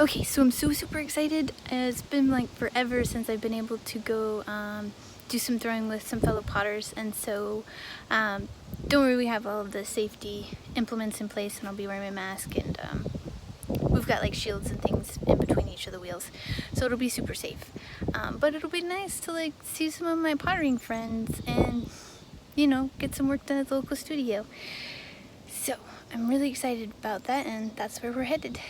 Okay, so I'm super excited. It's been like forever since I've been able to go do some throwing with some fellow potters, and so don't worry, we have all of the safety implements in place, and I'll be wearing my mask, and we've got like shields and things in between each of the wheels, so it'll be super safe. But it'll be nice to like see some of my pottering friends and, you know, get some work done at the local studio. So I'm really excited about that, and that's where we're headed.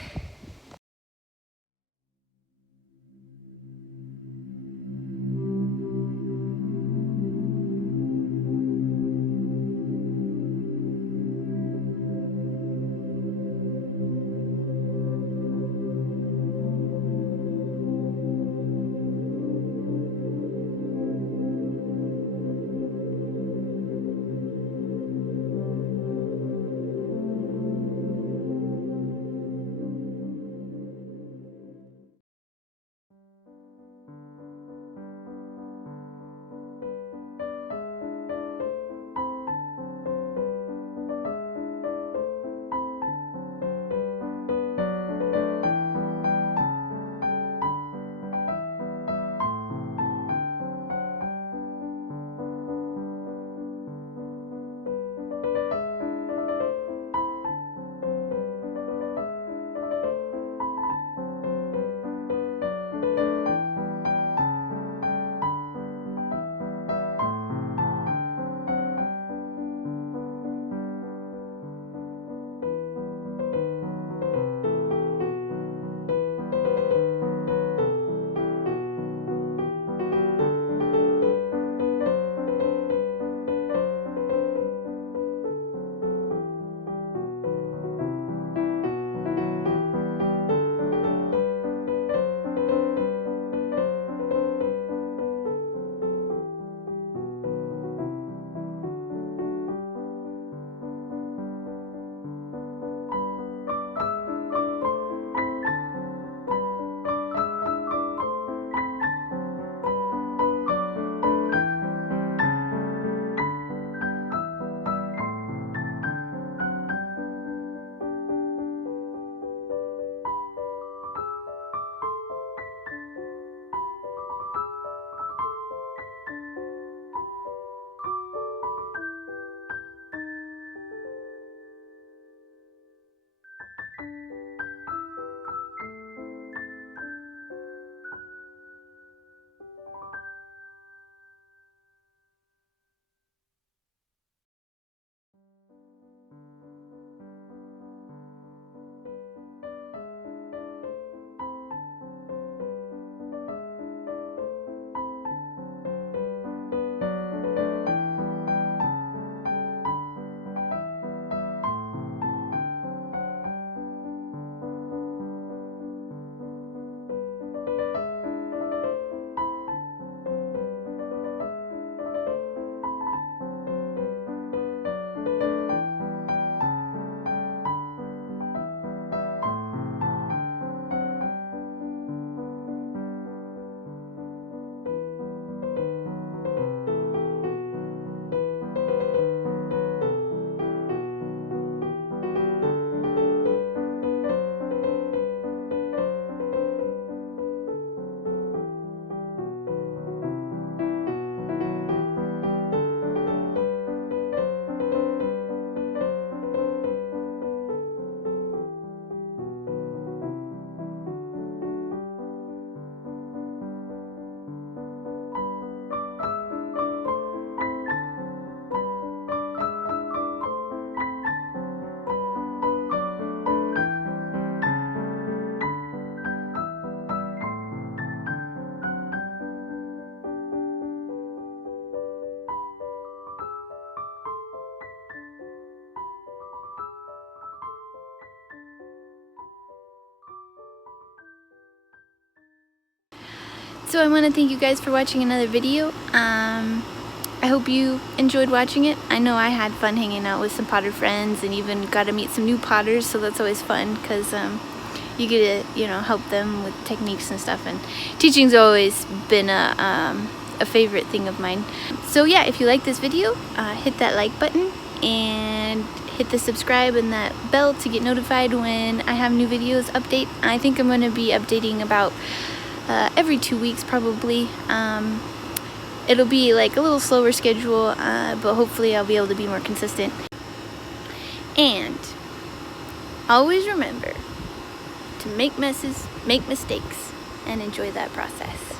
So I want to thank you guys for watching another video. I hope you enjoyed watching it. I know I had fun hanging out with some potter friends and even got to meet some new potters, so that's always fun because you get to, you know, help them with techniques and stuff, and teaching's always been a favorite thing of mine. So yeah, if you like this video, hit that like button and hit the subscribe and that bell to get notified when I have new videos update. I think I'm going to be updating about every 2 weeks probably. It'll be like a little slower schedule, but hopefully I'll be able to be more consistent. And always remember to make messes, make mistakes, and enjoy that process.